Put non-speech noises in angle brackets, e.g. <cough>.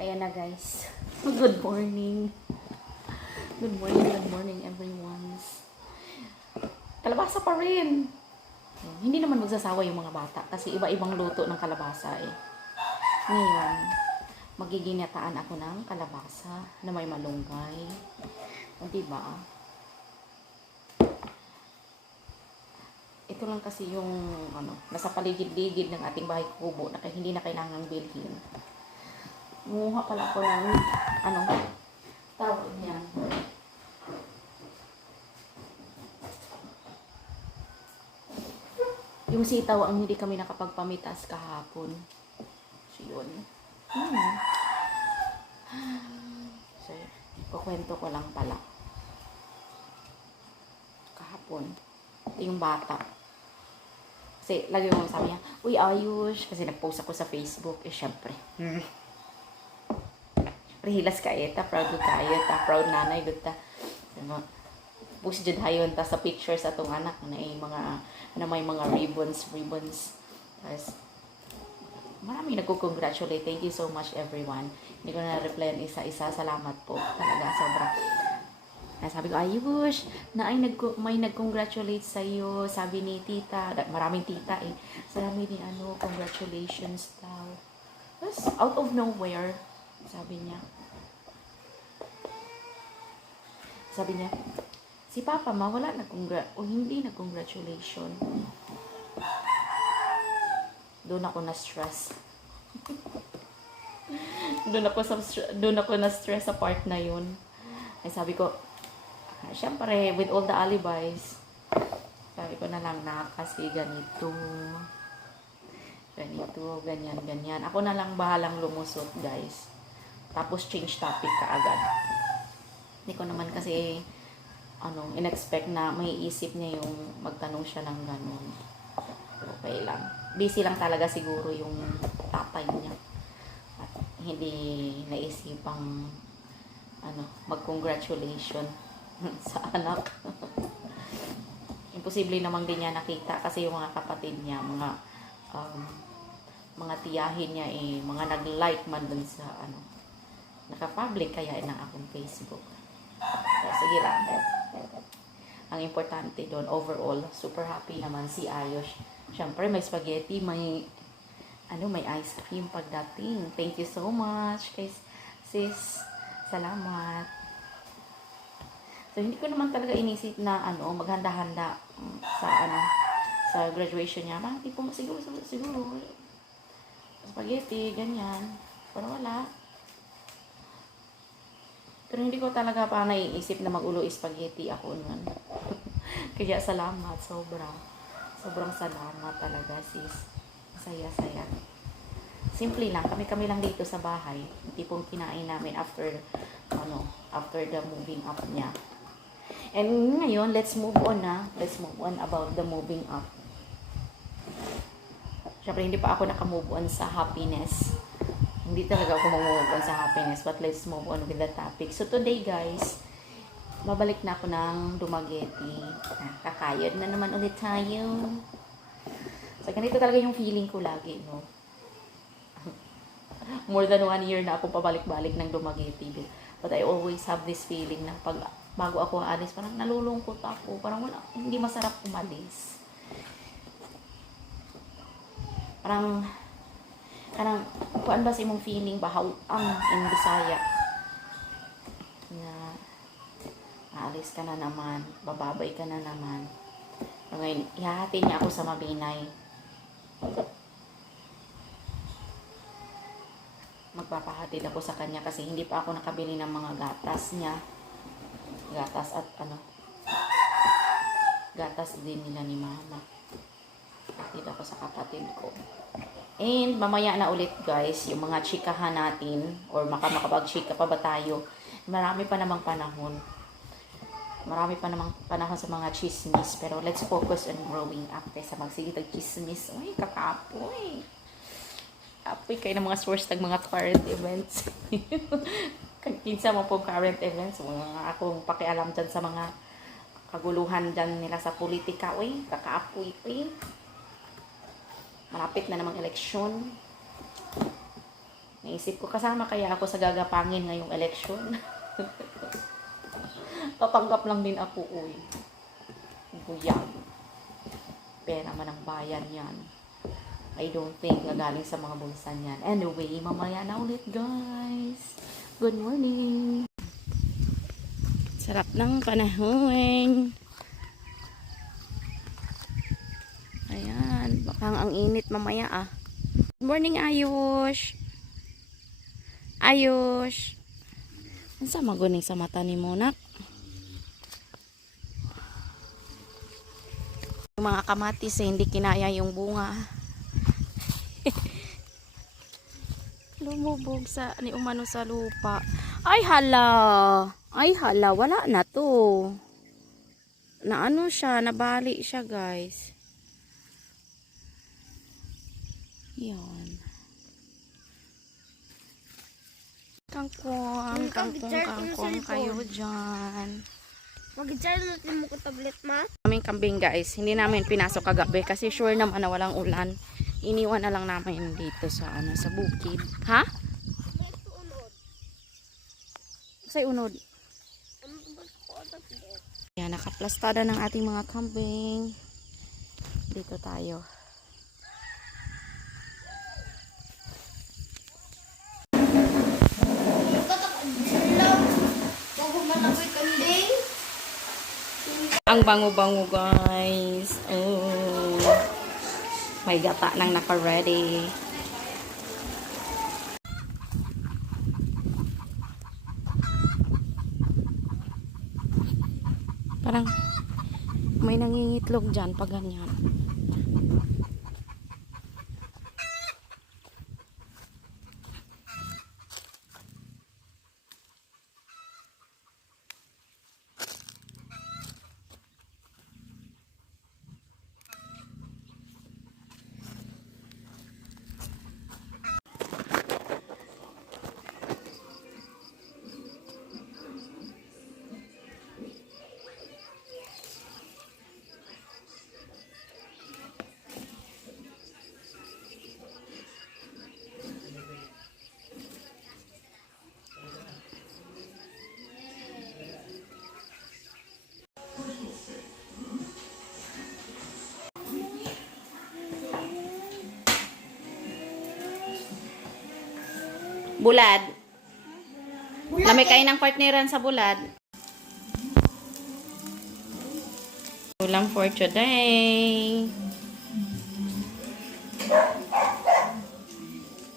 ayan na guys. Good morning. Good morning, good morning everyone. Kalabasa pa rin. Hindi naman magsasawa yung mga bata kasi iba-ibang luto ng kalabasa eh. Ngayon, magiginataan ako ng kalabasa na may malunggay. O diba? Ito lang kasi yung ano, nasa paligid-ligid ng ating bahay kubo na hindi na kailangang bilhin. Kumuha pala ako ng ano, tawag niyan. Yung sitaw ang hindi kami nakapagpamitas kahapon. So, yun. Hmm. So, kukwento ko lang pala. Kahapon. Ito yung bata. Kasi, lagi mo sabi niya, Uy, ayos. Kasi nag-post ako sa Facebook. Eh, syempre. Rihilas ka eta, proud ko kayo, ta, proud nanay, good ta. Ano, post dyan hayon ta sa pictures atong anak na eh, mga na may mga ribbons ribbons. Tapos, marami nagko-congratulate. Thank you so much everyone. Hindi ko na reply isa-isa. Salamat po. Talaga sobra. Sabi ko ayush na ay nag may nag-congratulate sa iyo sabi ni tita. Maraming tita eh. Sabi ni ano congratulations daw Tapos, out of nowhere sabi niya sabi niya Si Papa ma, wala na congra o hindi na congratulation. Doon ako na stress. <laughs> doon ako sa doon ako na stress sa part na yun. Ay sabi ko, syempre with all the alibis, sabi ko na lang na kasi ganito. Ganito, ganyan, ganyan. Ako na lang bahalang lumusot, guys. Tapos change topic ka agad. Hindi ko naman kasi ano, in-expect na may isip niya yung magtanong siya ng ganun. Okay lang. Busy lang talaga siguro yung tatay niya. At hindi naisipang ano, mag-congratulation <laughs> sa anak. <laughs> Imposible namang din niya nakita kasi yung mga kapatid niya, mga um, mga tiyahin niya eh, mga nag-like man dun sa ano, naka-public kaya ng akong Facebook. So, sige lang. Ang importante doon, overall, super happy naman si Ayos. Siyempre, may spaghetti, may ano, may ice cream pagdating. Thank you so much kay sis. Salamat. So, hindi ko naman talaga inisip na ano, maghanda-handa mm, sa ano, sa graduation niya. Tipo, siguro, siguro, siguro, spaghetti, ganyan. Pero wala. Pero hindi ko talaga pa naiisip na magulo spaghetti ako nun. <laughs> Kaya salamat, sobra. Sobrang salamat talaga, sis. Saya-saya. Simple lang, kami-kami lang dito sa bahay. Tipong kinain namin after, ano, after the moving up niya. And ngayon, let's move on na. Let's move on about the moving up. Siyempre, hindi pa ako nakamove on sa happiness hindi talaga ako move on sa happiness but let's move on with the topic. So today guys babalik na ako ng Dumaguete. Ah, kakayod na naman ulit tayo. So ganito talaga yung feeling ko lagi no? <laughs> More than one year na ako pabalik-balik ng Dumaguete. But I always have this feeling na pag bago ako aalis parang nalulungkot ako. Parang wala hindi masarap umalis. Parang kanang kuan ba sa imong feeling ba? How ang in Bisaya? Na aalis ka na naman. Bababay ka na naman. Ngayon ihahati niya ako sa Mabinay magpapahatid ako sa kanya kasi hindi pa ako nakabili ng mga gatas niya. Gatas at ano? Gatas din nila ni mama. Hatid ako sa kapatid ko And mamaya na ulit guys, yung mga chikahan natin or maka makapag-chika pa ba tayo. Marami pa namang panahon. Marami pa namang panahon sa mga chismis. Pero let's focus on growing up kaysa magsigitag chismis. Uy, kakapoy. Apoy kayo ng mga source ng mga current events. <laughs> Kinsa mo po current events. Mga akong pakialam dyan sa mga kaguluhan dyan nila sa politika. Uy, kakaapoy. Uy, malapit na namang eleksyon. Naisip ko, kasama kaya ako sa gagapangin ngayong eleksyon. <laughs> Tatanggap lang din ako, uy. Buyag. Pera man ang bayan yan. I don't think na galing sa mga bulsa niyan. Anyway, mamaya na ulit, guys. Good morning. Sarap ng panahon. Ayan, bakang ang init mamaya ah. Good morning, Ayush. Ayush. Ang sama guning sa mata ni Monak. Yung mga kamatis eh, hindi kinaya yung bunga. <laughs> Lumubog sa ni umano sa lupa. Ay hala. Ay hala, wala na to. Na ano siya, nabali siya, guys. Yan. Kangkong, kangkong, kangkong kayo dyan. Mag-charge natin mo ko tablet, ma. Aming kambing guys, hindi namin pinasok kagabi kasi sure naman na walang ulan. Iniwan na lang namin dito sa ano sa bukid. Ha? Say unod. Yan, nakaplastada ng ating mga kambing. Dito tayo. Lang. Bago malagoy kanding. Ang bango-bango guys. Oh. May gata nang naka-ready. Parang may nangingitlog dyan pag ganyan. Bulad. Lamay kayo ng partneran sa bulad. Ulam for today.